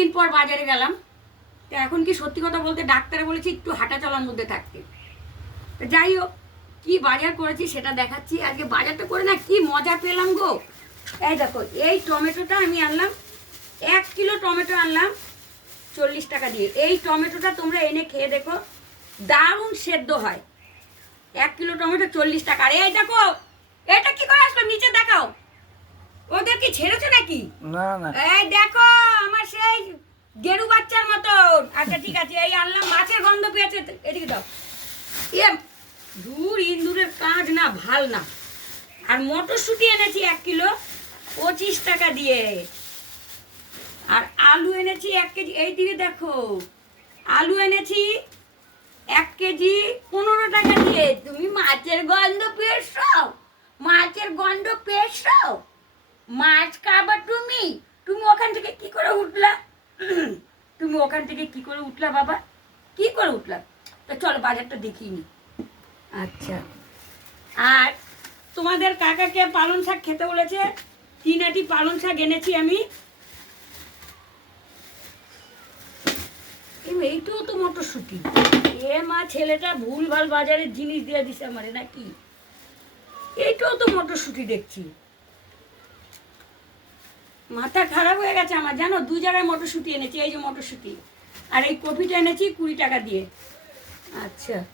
দিন পর বাজারে গেলাম। তো এখন কি সত্যি কথা বলতে ডাক্তারে বলেছি একটু হাঁটা চলার মধ্যে থাকতে। যাই হোক কি বাজার করেছি সেটা দেখাচ্ছি। আজকে বাজারটা করে না কি মজা পেলাম গো। এই দেখো এই টমেটোটা আমি আনলাম এক কিলো টমেটো আনলাম চল্লিশ টাকা দিয়ে। এই টমেটোটা তোমরা এনে খেয়ে দেখো দারুণ সেদ্ধ হয়। এক কিলো টমেটো চল্লিশ টাকা। আর এই দেখো এটা কি করে আসলো? নিচে দেখাও। ওদের কি ছেড়েছো নাকি? না না। এই দেখো সেই গেরু বাচ্চার আচ্ছা ঠিক আছে, এই আনলাম, মাছের গন্ধ পেয়েছে এদিকে দাও। এ দূর ইন্দুরের কাজ না, ভালো না। আর মটরশুঁটি এনেছি এক কিলো, পঁচিশ টাকা দিয়ে। আর আলু এনেছি এক কেজি, এই দিকে দেখো। আলু এনেছি এক কেজি, পনেরো টাকা দিয়ে। তুমি মাছের গন্ধ পেয়েছ? মাছের গন্ধ পেয়েছ? মাছ খাবা তুমি? তুমি ওখান থেকে কি করে উঠলা? তুমি ওখান থেকে কি করে উঠলা বাবা? কি করে উঠলা? তা চলো বাজারটা দেখিয়ে নি। আচ্ছা। আর তোমাদের কাকাকে পালং শাক খেতে বলেছে? তিন আটি পালং শাক এনেছি আমি। এইটাও তো মটরশুঁটি। এ মা ছেলেটা ভুল ভালো বাজারের জিনিস দিয়ে দিছে আমারে নাকি? এইটাও তো মটরশুঁটি দেখছি। মাথা খারাপ হয়ে গেছে আমার জানো? দু জায়গায় মটরশুঁটি এনেছি এই যে মটরশুঁটি। আর এই কপিটা এনেছি কুড়ি টাকা দিয়ে। আচ্ছা।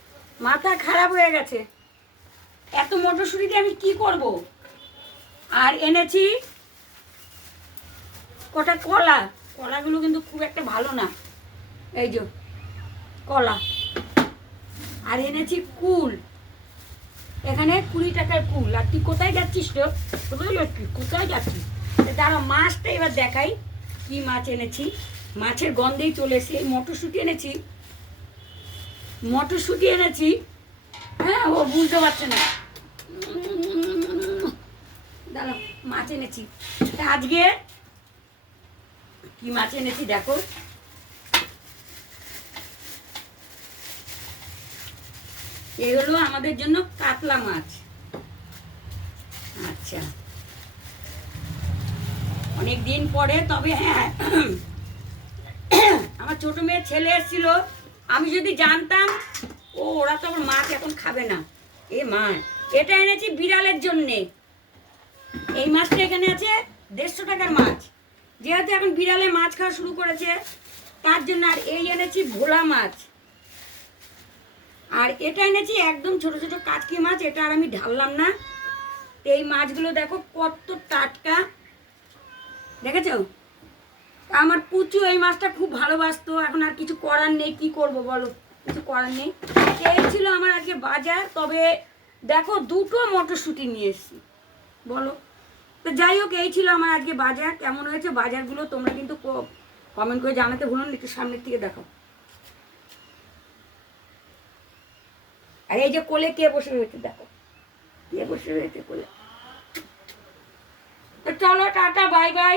মাথা খারাপ হয়ে গেছে। এত মটরশুঁটি দিয়ে আমি কি করব? আর এনেছি কটা কলা। কলাগুলো কিন্তু খুব একটা ভালো না। এই যে কলা। আর এনেছি কুল। এখানে কুড়ি টাকার কুল। আর তুই কোথায় যাচ্ছিস তো কোথায় যাচ্ছিস কোথায় যাচ্ছিস? দাঁড়া মাছটা এবার দেখাই, কি মাছ এনেছি। মাছের গন্ধেই চলে এসে এই মটরশুঁটি এনেছি। মটরশুঁটি এনেছি হ্যাঁ ও বুঝতে পারছে না। দাঁড়া মাছ এনেছি। আজকে কি মাছ এনেছি দেখো। এই হলো আমাদের জন্য কাতলা মাছ। আচ্ছা। অনেক দিন পরে, তবে হ্যাঁ আমার ছোট মেয়ের ছেলে এসেছিল। আমি যদি জানতাম, ও, ওরা তো আমার মাছ এখন খাবে না। এ মা, এটা এনেছি বিড়ালের জন্যে। এই মাছটা এখানে আছে, দেড়শো টাকার মাছ। যেহেতু এখন বিড়ালে মাছ খাওয়া শুরু করেছে, তার জন্য আর এই এনেছি ভোলা মাছ। আর এটা এনেছি একদম ছোট ছোট কাটকি মাছ, এটা আর আমি ঢাললাম না। এই মাছগুলো দেখো কত টাটকা। দেখেছ? আমার পুচু এই মাছটা খুব ভালোবাসতো, এখন আর কিছু করার নেই, কি করব বলো? কিছু করার নেই। এই ছিল আমার আজকে বাজার, তবে দেখো দুটো মটরশুঁটি নিয়ে এসেছি, বলো? তো যাই হোক, এই ছিল আমার আজকে বাজার, কেমন হয়েছে? বাজারগুলো তোমরা কিন্তু কমেন্ট করে জানাতে ভুলো একটু সামনের থেকে দেখো আর এই যে কোলে কে বসে রয়েছে, দেখো। কে বসে রয়েছে কোলে? তো চলো টাটা বাই বাই।